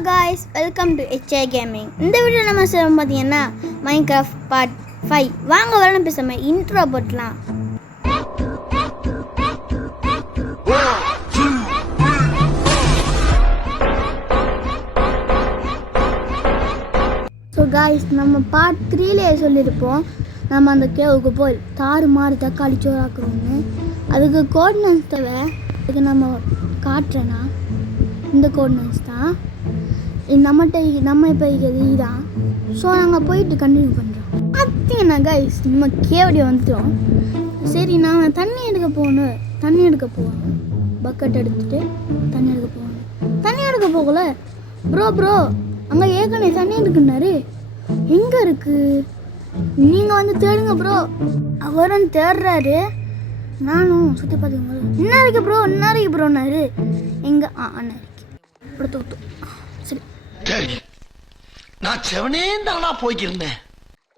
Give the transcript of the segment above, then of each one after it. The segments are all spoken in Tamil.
guys, welcome to HI Gaming. இந்த வீடியோ நம்ம செய்ய பார்த்தீங்கன்னா Minecraft Part 5. வாங்க வரணும் பேசாம இன்ட்ரோ போடலாம். So guys, நம்ம Part 3ல சொல்லிருப்போம் நம்ம அந்த கேவுக்கு போய் தாறு மாறு தக்காளி சோறாக்குறோம்னு. அதுக்கு கோஆர்டினேட்ஸ் தேவை. அதுக்கு நம்ம காட்டுறேன்னா இந்த கோஆர்டினேட்ஸ் தான் நம்ம இப்போ இதுதான். ஸோ நாங்கள் போயிட்டு கண்டினியூ பண்ணுறோம். பார்த்தீங்கன்னா கைஸ் நம்ம கேவடி வந்துட்டோம். சரி நான் தண்ணி எடுக்க போகணும். பக்கெட் எடுத்துகிட்டு தண்ணி எடுக்க போகல. ப்ரோ அங்கே ஏற்கனவே தண்ணி எடுக்குனாரு. எங்கே இருக்குது? நீங்கள் வந்து தேடுங்க ப்ரோ. அவரும் தேடுறாரு, நானும் சுற்றி பார்த்துக்கோங்க. என்ன இருக்கு ப்ரோன்னாரு. எங்கே அண்ணா இருக்கு இப்படி தோட்டம். சரி நான் செவனே தானா போய்க்கிருந்தேன்.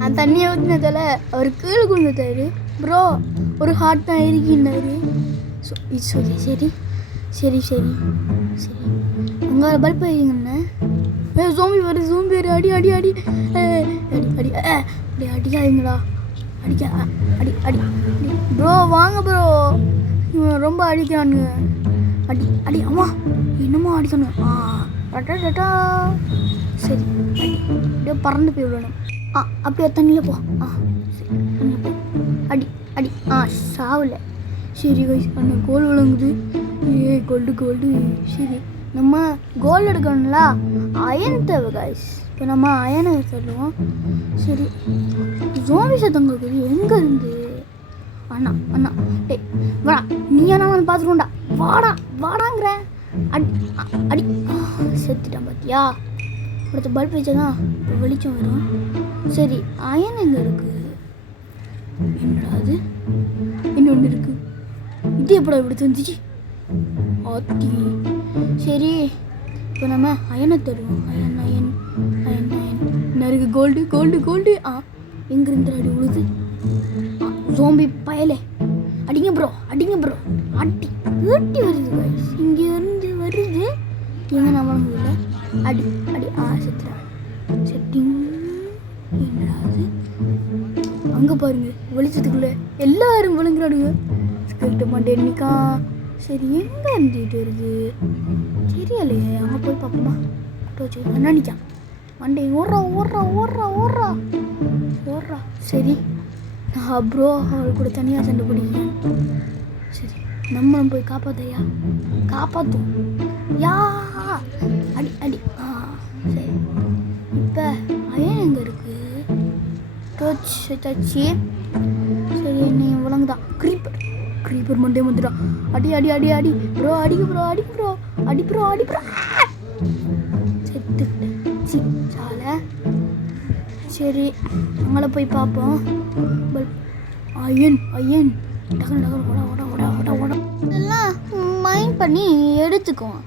நான் தண்ணியை ஊற்றினதால அவர் கீழே குந்துட்டாரு. ப்ரோ ஒரு ஹார்ட் தான் இருக்கின்னாரு. சரி உங்களை பல்ப் வைங்கண்ணே. சோம்பி வரு அடி அடிக்காதீங்களா. அடி ப்ரோ வாங்க ப்ரோ. இவன் ரொம்ப அடிக்கிறானுங்க. அடி அம்மா என்னமோ அடிக்கணும். சரி அப்படியே பறந்து போய் விடணும். அப்படியே தண்ணியில் போ. சரி தண்ணியில் போ. அடி சாவில். சரி கைஸ் அந்த கோல் விளங்குது. கோல்டு. சரி நம்ம கோல்டு எடுக்கணும்ல. அயன் தேவை கைஸ். இப்போ நம்ம அயனை சொல்லுவோம். சரி ஜோம்பி சத்தம் கேட்குது. எங்கே இருந்து? அண்ணா டேய் வாடா. நீ என்ன வந்து பார்த்துக்கோண்டா. வாடாங்கிறேன். அடி செத்துட்டேன் பார்த்தியா. அடுத்த பல்ப் வச்சாதான் இப்போ வெளிச்சம் வரும். சரி அயன் எங்கே இருக்குது? என்னடா அது? இன்னொன்று இருக்குது. இது எப்படா இப்படி தெரிஞ்சிச்சு? ஆத்தி. சரி இப்போ நம்ம அயனை தருவோம். அயன் நறுக்கு கோல்டு. எங்கே இருந்து அடி உழுது? ஜோம்பி பயலே. அடிங்க ப்ரோ அடி வருது கைஸ். இங்கே இருந்து வருது. எங்கே நம்மள அடி செத்துறேன். செட்டிங் என்னடாது? அங்கே பாருங்க வெளிச்சத்துக்குள்ளே எல்லாரும் விழுங்குறாடுங்க. ஸ்கிரிப்ட் மாட்டேன் நிற்கா. சரி எங்கே இருந்துட்டு வருது தெரியலையே. அங்கே போய் பார்ப்போமா. டோச்சு அண்ணா நிற்கான். மண்டே ஓடுறா. சரி ப்ரோ அவள் கூட தனியாக சண்டை பிடிக்கிறேன். சரி நம்மளும் போய் காப்பாற்றும். யா அடி சரி இப்போ அயன் எங்கே இருக்கு? டோச் தச்சு. சரி என்ன விளங்குதான். க்ரீப்பர் மண்டே வந்துட்டான். அடி ப்ரோ அடி ப்ரோ செத்துக்கிட்டேன். சாலை. சரி அங்கே போய் பார்ப்போம். அயன் இதெல்லாம் மைண்ட் பண்ணி எடுத்துக்குவோம்.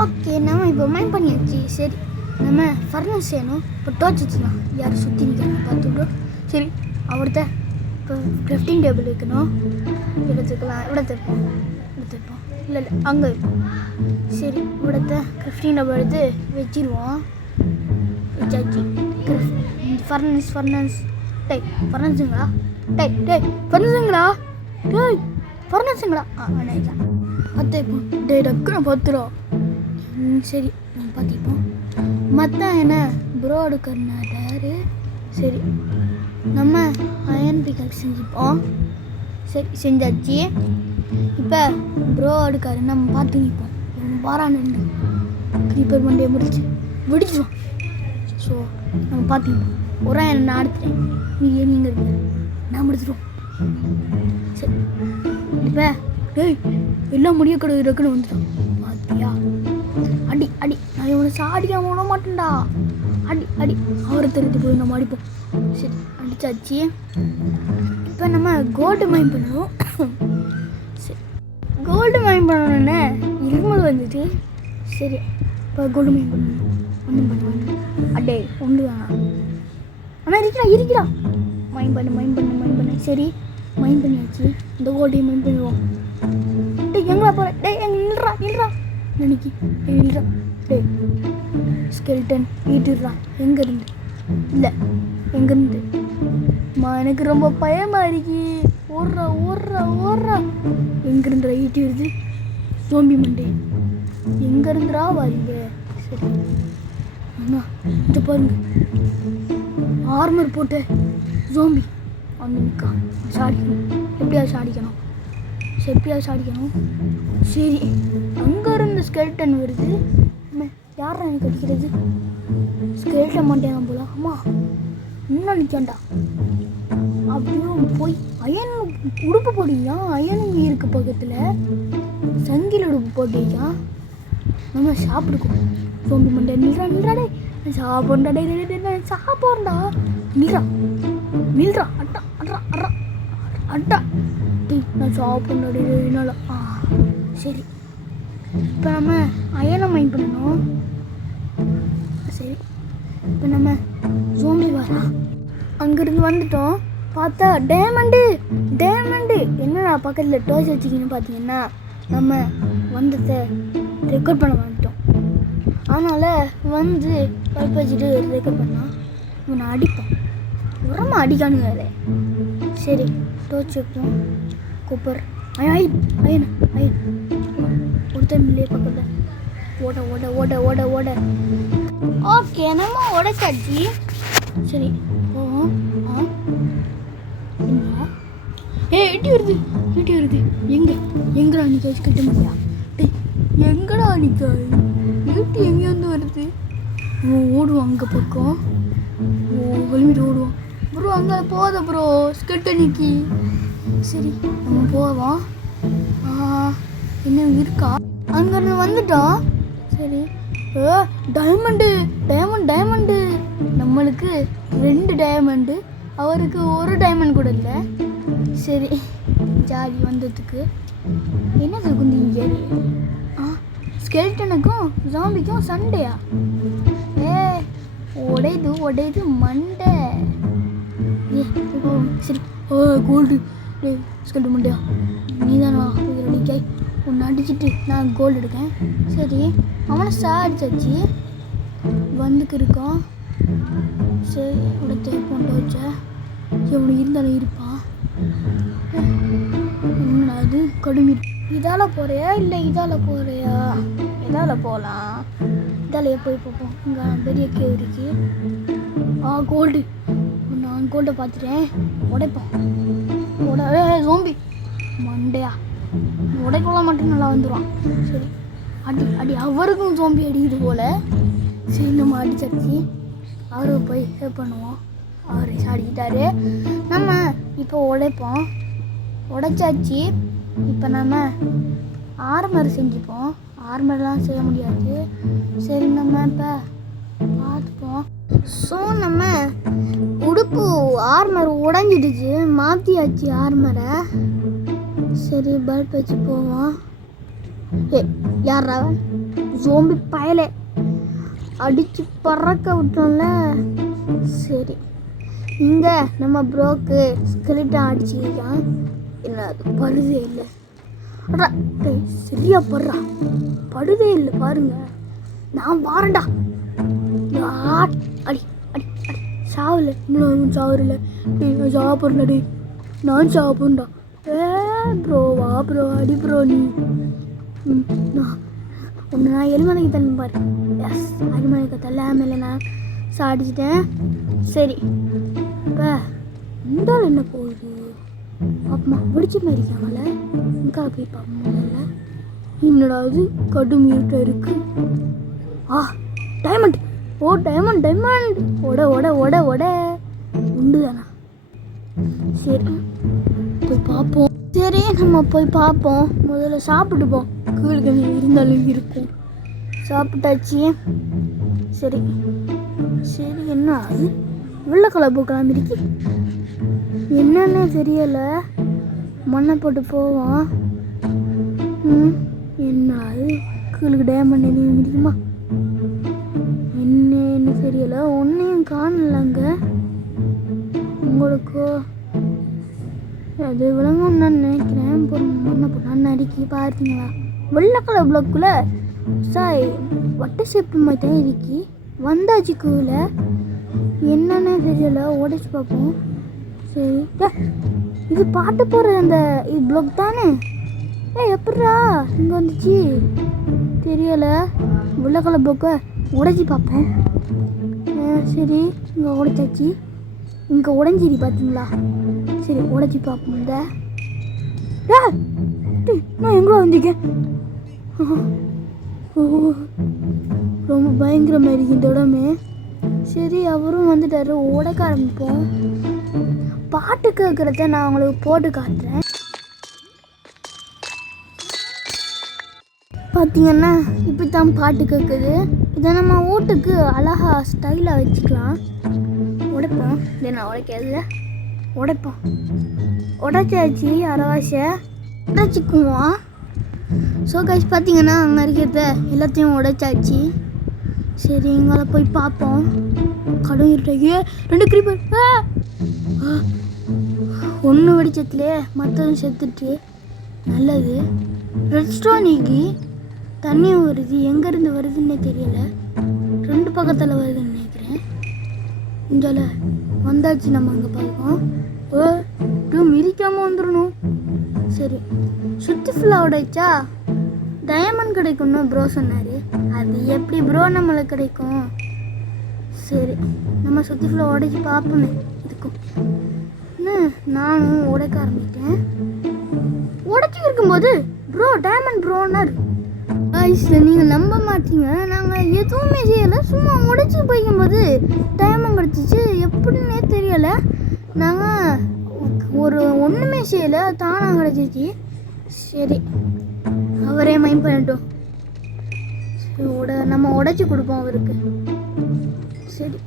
ஓகே நம்ம இப்போ மைண்ட் பண்ணியாச்சு. சரி நம்ம ஃபர்னஸ் செய்யணும். இப்போ டோர்ச் வச்சுக்கலாம். யார் சுற்றி நிற்கணும் பார்த்துக்கிட்டோம். சரி அவர்கிட்ட இப்போ கிராஃப்டிங் டேபிள் வைக்கணும். எடுத்துக்கலாம். இல்லை அங்கே சரி இവിടുത്തെ கிராஃப்டிங் டேபிள் எடுத்து வச்சிருவோம். வச்சாச்சு. ஃபர்னஸ் ஃபர்னஸுங்களா? நினைக்கலாம். டக்குன்னு பார்த்துரும். சரி நம்ம பார்த்திப்போம். மற்ற என்ன ப்ரோ எடுக்கிறாரு. சரி நம்ம அயன் பிக்கல் செஞ்சுப்போம். சரி செஞ்சாச்சு. இப்போ ப்ரோ எடுக்காரு. நம்ம பார்த்து நிற்போம். வாரான்னு க்ரீப்பர் மண்டையை விடிச்சிடும். ஸோ நம்ம பார்த்துப்போம். ஒரு நான் அடுத்துட்டேன். நீங்கள் இருக்கு நான் முடிச்சிடும். சரி இப்போ எல்லாம் முடிய இருக்குன்னு வந்துட்டோம் பார்த்தியா. அடி நான் இவனை சாடிக்காம விட மாட்டேன்டா. அடி அவரை தெரிஞ்சு போய் நம்ம அடிப்போம். சரி அடிச்சாச்சு. இப்போ நம்ம கோல்டு மைன் பண்ணுவோம். சரி கோல்டு மைன் பண்ணணுன்னே இருமல் வந்துட்டு. சரி இப்போ கோல்டு மைன் பண்ணணும். ஒன்றும் பண்ணுவேன். ஒன்று வேணாம். ஆனால் இருக்கிறா. மைன் பண்ணு. சரி மைன் பண்ணியாச்சு. இந்த கோல்டையும் மைன் பண்ணுவோம். எங்களா போகிற? எங்க நில்றா நினைக்கி. டேய் ஸ்கெல்டன் ஈட்டுடுறான். எங்கேருந்து? இல்லை, எங்கேருந்து? எனக்கு ரொம்ப பயமாக இருக்கு. ஓடுறா ஓடுறா ஓடுறா. எங்கேருந்துடா ஈட்டி வருது? ஜோம்பி மண்டே எங்கேருந்துடா வரீங்க? சரி அண்ணா, இது பாருங்க, ஆர்மர் போட்ட ஜோம்பி வந்து நிற்கா. சாடிக்கணும், எப்படியாவது சாடிக்கணும். சரி, அங்கேருந்து ஸ்கெல்டன் வருது. யாரா எனக்கு அடிக்கிறது? ஸ்கெல்டன் மாட்டேன் போல. அம்மா இன்னும் நிற்காண்டா. அப்படியும் போய் அயன் உடுப்பு போடியா. அயன் இருக்கு பக்கத்தில், சங்கில் உடுப்பு போட்டியா. நம்ம சாப்பிடுக்கோம். ஜோம்பி மண்டே நில்றாடே, சாப்பிட்றா சாப்பிட்றா. நில்றா அட்டா அட்ரா அட்ரா அட்டா. நான் சாப்பிட்றே என்னால். சரி, இப்போ நம்ம அயனை மைண்ட் பண்ணணும். சரி, இப்போ நம்ம ஜோம்பி வரா. அங்கேருந்து வந்துட்டோம். பார்த்தா டைமண்டு. என்னடா பக்கத்தில் டோர்ச் வச்சுக்கின்னு பார்த்தீங்கன்னா நம்ம வந்ததை ரெக்கார்ட் பண்ண வந்துட்டோம். அதனால் வந்து பைப் வச்சுட்டு ரெக்கார்ட் பண்ணால் இவனை அடிப்போம். உரமாக அடிக்கானுங்க அதை. சரி, டோர்ச் வைப்போம். கூப்பர் அயன் ஒருத்தர் இல்லையே பக்கத்தில். ஓட. ஓகே, நம்ம உடைச்சாச்சு. சரி போவோம். எட்டி வருது. எங்கடா நிற்க வச்சு கட்ட முடியா? எங்கடா நிற்க எட்டி எங்கேருந்து வருது? ஓடுவோம் அங்கே பக்கம். வலிமிட்டு ஓடுவோம். ப்ரோ அங்கே போத ப்ரோ, ஸ்கெட்ட நிற்கி. சரி, நம்ம போவோம். என்ன இருக்கா? அங்கேருந்து வந்துட்டோம். சரி, டைமண்டு. நம்மளுக்கு 2 டைமண்டு, அவருக்கு 1 டைமண்ட் கூட இல்லை. சரி, ஜாலி வந்ததுக்கு. என்ன குந்திங்க? ஸ்கெல்டனுக்கும் ஜாம்பிக்கும் சண்டையா? உடையுது மண்டை. சரி, கோல்டு. ஸ்கெல்டன் மண்டையா, நீ தானா அடிக்காய்? ஒன்று அடிச்சுட்டு நான் கோல்டு எடுக்கேன். சரி, அவனை சாடிச்சாச்சு. வந்துக்கு இருக்கோம். சரி, உடச்ச போட்டு வச்ச எவனு இருந்தாலும் இருப்பான். அது கடுமி. இதால் போகிறியா இல்லை இதால் போகிறியா? இதால் போகலாம். இதால் போய் பார்ப்போம். இங்கே பெரிய கேவ் இருக்கு. கோல்டு. நான் கோல்டை பார்த்துட்டேன். உடைப்போம். ஜோம்பி மண்டையா, உடைக்குள்ள மட்டும் நல்லா வந்துடுவான். சரி, அடி அவருக்கும் ஜோம்பி அடிக்குது போல். சரி, நம்ம அடிச்சாச்சு. அவரை போய் ஹெல்ப் பண்ணுவோம். அவர் சாடிக்கிட்டாரு. நம்ம இப்போ உடைப்போம். உடைச்சாச்சு. இப்போ நம்ம ஆர்மர் செஞ்சுப்போம். ஆர்மர்லாம் செய்ய முடியாது. சரி, நம்ம இப்போ பார்த்துப்போம். ஸோ நம்ம உடுப்பு ஆர்மர் உடஞ்சிடுச்சு, மாற்றியாச்சு ஆர்மரை. சரி, பல்ப் வச்சு போவோம். யாரா ஜோம்பி பயலே, அடித்து பறக்க விட்டோம்ல. சரி, இங்கே நம்ம ப்ரோக்கு ஸ்கெலிட்டன் அடிச்சுக்கிட்டான். என்ன அது படுதே இல்லை. சரியா படுதே இல்லை பாருங்க. நான் வாரண்டா. அடி சாவல, இன்னும் சாவரில்ல. சாப்பிட்றடி, நான் சாப்பிட்றா. ப்ரோ வா ப்ரோ, அடி ப்ரோ. நீ ஒன்று நான் எலிமலைக்கு தள்ளி பாரு. எஸ், அரிமலைக்கு தள்ள மேலே நான் சாடிச்சிட்டேன். சரி, இப்போ இந்த என்ன போகுது? அப்பமா பிடிச்ச மாதிரி இருக்காங்கல்ல, இங்கே போய் பார்ப்போம்ல. என்னடா இது கடும் இருட்ட இருக்கு. டைமண்ட். டைமண்ட். ஒட உண்டு தானா? சரி, போய் பார்ப்போம். சரி, நம்ம போய் பார்ப்போம். முதல்ல சாப்பிட்டுப்போம். கீழே இருந்தாலும் இருக்கும். சாப்பிட்டாச்சு. சரி, என்ன அது வெள்ளை கலர் பூக்கலாம் இருக்கு. என்னன்னு தெரியலை. மண்ணை போட்டு போவோம். என்ன அது கீழே டேமண்ட் என்ன இருக்குமா? என்னன்னு தெரியலை. ஒன்றையும் காணலங்க. உங்களுக்கு அது விளங்கும் நான் நினைக்கிறேன். மண்ணை போட்டு நறுக்கி பார்த்தீங்களா? வெள்ளை கலர் பிளாக்குள்ள வட்ட ஷேப்பு மாதிரி தான் இருக்கு. வந்தாச்சுக்குள்ள என்னன்னு தெரியல, உடைச்சு பார்ப்போம். சரி இது பாட்டு போடுற அந்த இது ப்ளாக் தானே? எப்படா இங்கே வந்துச்சு தெரியலை. உள்ளக்கலை ப்ளாக்கை உடைச்சி பார்ப்போம். சரி இங்கே உடைச்சாச்சு. இங்கே உடைஞ்சிரி பார்த்தீங்களா? சரி உடைச்சி பார்ப்போம். இந்த நான் எங்கே வந்திருக்கேன்? ரொம்ப பயங்கரமாக இருக்கு இந்த இடமே. சரி அவரும் வந்துட்டாரு, உடைக்க ஆரம்பிப்போம். பாட்டு கேட்குறத நான் உங்களுக்கு போட்டு காட்டுறேன். பார்த்தீங்கன்னா இப்படி தான் பாட்டு கேட்குது. இதை நம்ம வீட்டுக்கு அழகாக ஸ்டைலாக வச்சுக்கலாம். உடைப்போம். இதை நான் உடைக்கிறதுல உடைப்போம். உடைச்சாச்சு, அரைவாசை உடைச்சிக்குவோம். ஸோ கைஸ் பார்த்தீங்கன்னா அங்கே இருக்கிறத எல்லாத்தையும் உடைச்சாச்சு. சரி இங்கே போய் பார்ப்போம். கடும் இருட்டாகி 2 கிரீப்பர். ஒன்று வெடிச்சதுலே மற்றதும் செத்துட்டு. நல்லது. ரெட் ஸ்டோனிக்கு தண்ணி வருது, எங்கேருந்து வருதுன்னே தெரியல. 2 பக்கத்தில் வருதுன்னு நினைக்கிறேன். இங்கே வந்தாச்சு. நம்ம அங்கே பார்ப்போம். மிரிக்காமல் வந்துடணும். சரி சுற்றி ஃபுல்லாக உடைச்சா டைமண்ட் கிடைக்கும்னு ப்ரோ சொன்னார். அது எப்படி ப்ரோ நம்மளுக்கு கிடைக்கும்? சரி நம்ம சுற்றி ஃபுல்லாக உடைச்சி பார்ப்போமே இருக்கும். நானும் உடைக்க ஆரம்பிட்டேன். உடைச்சி இருக்கும்போது ப்ரோ டைமண்ட் ப்ரோன்னார். நீங்கள் நம்ப மாட்டீங்க, நாங்கள் எதுவுமே செய்யலை, சும்மா உடைச்சி போய்க்கும்போது டைமண்ட் கிடச்சிச்சு. எப்படின்னே தெரியலை. நாங்கள் ஒன்றுமே செய்யலை, தானாக கிடச்சிச்சு. சரி அவரே மைண்ட் பண்ணிட்டோம். நம்ம உடைச்சி கொடுப்போம் அவருக்கு. சரி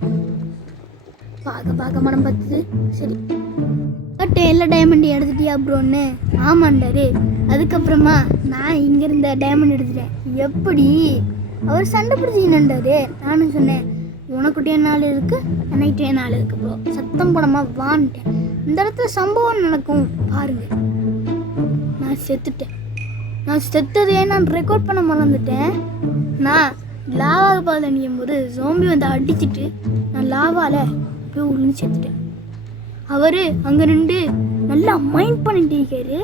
பார்க்க மனம் பார்த்துது. சரி பட் எல்லா டைமண்டையும் எடுத்துட்டியா ப்ரோன்னு? ஆமாண்டாரு. அதுக்கப்புறமா நான் இங்கே இருந்த டைமண்ட் எடுத்துட்டேன். எப்படி அவர் சண்டை பிடிச்சிக்கினாரு. நானும் சொன்னேன் உனக்கிட்டே நாள் இருக்குது, என்னைக்கிட்டே நாள் இருக்குது ப்ரோ. சத்தம் போடாமல் வான்ட்டேன். இந்த இடத்துல சம்பவம் நடக்கும் பாருங்க. நான் செத்ததே நான் ரெக்கார்ட் பண்ண மறந்துட்டேன். நான் லாவாவை பார்த்து நிற்கும் போது ஜோம்பி வந்து அடிச்சுட்டு நான் லாவாவில் போய் உள்ள செத்துட்டேன். அவர் அங்கே நின்று நல்லா மைண்ட் பண்ணிட்டு இருக்காரு.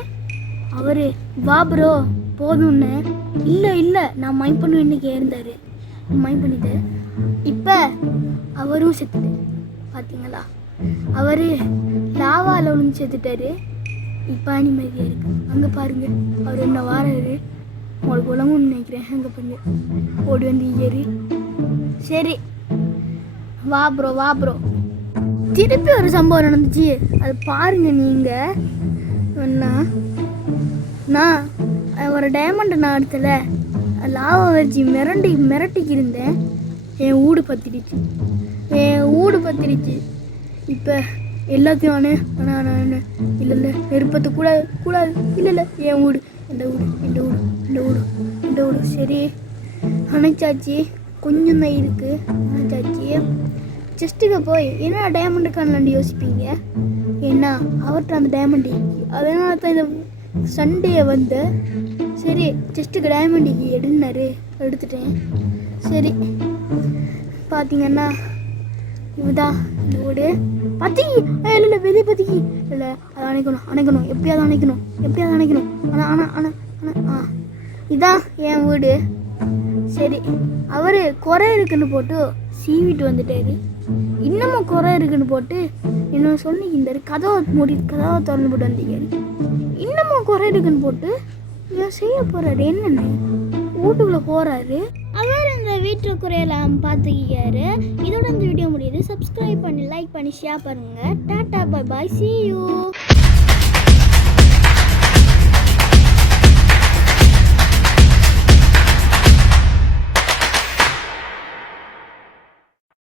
அவர் வா ப்ரோ போதும்னு. இல்லை நான் மைண்ட் பண்ணுவேன்னு இருந்தார். மைண்ட் பண்ணிட்டார். இப்போ அவரும் செத்துட்டு பார்த்தீங்களா? அவர் லாவாவில் விழுந்து செத்துட்டாரு. இப்போ நிம்மதியாக இருக்கு. அங்கே பாருங்க அவர் என்ன வாராரு. உங்களுக்கு உலகம்னு நினைக்கிறேன். அங்கே பாருங்க ஓடி வந்து ஏறி. சரி வா ப்ரோ. திருப்பி ஒரு சம்பவம் நடந்துச்சு, அது பாருங்க நீங்கள். நான் ஒரு டைமண்ட் நான் இடத்துல லாவா வச்சு மிரட்டிக்கு இருந்தேன். என் வீடு பத்திரிச்சு. இப்போ எல்லாத்தையும் இல்லை நெருப்பத்தை கூடாது. இல்லை என் வீடு, இந்த வீடு. சரி அணைச்சாச்சு. கொஞ்சம் தான் இருக்குது. அணைச்சாச்சு. செஸ்ட்டுக்கு போய் என்ன டைமண்டு காணலான்னு யோசிப்பீங்க. ஏன்னா அவர்கிட்ட அந்த டைமண்ட் அதனால தான் இந்த சண்டே வந்து சரி செஸ்ட்டுக்கு டைமண்டுக்கு எடுத்துட்டேன். சரி பார்த்தீங்கன்னா இதுதான் இந்த வீடு. பத்திக்கி இல்லை வெளியே பத்திக்கி இல்லை, அதை அணைக்கணும் எப்படியாவது அணைக்கணும். ஆனால் இதான் என் வீடு. சரி அவர் குறை இருக்குன்னு போட்டு சீவிட்டு வந்துட்டாரு. இன்னமும் குறை இருக்குன்னு போட்டு இன்னும் சொல்லிக்கிட்டாரு. கதவை திறந்து போட்டு வந்திருக்காரு. இன்னமும் குறை இருக்குன்னு போட்டு இவன் செய்ய போறாரு. என்னன்னு வீட்டுக்குள்ளே போறாரு. அவர் இந்த வீட்டு குறையெல்லாம் பார்த்துக்கிட்டாரு. இதோட இந்த வீடியோ முடியுது. சப்ஸ்கிரைப் பண்ணி லைக் பண்ணி ஷேர் பண்ணுங்க. Tata bye bye, see you.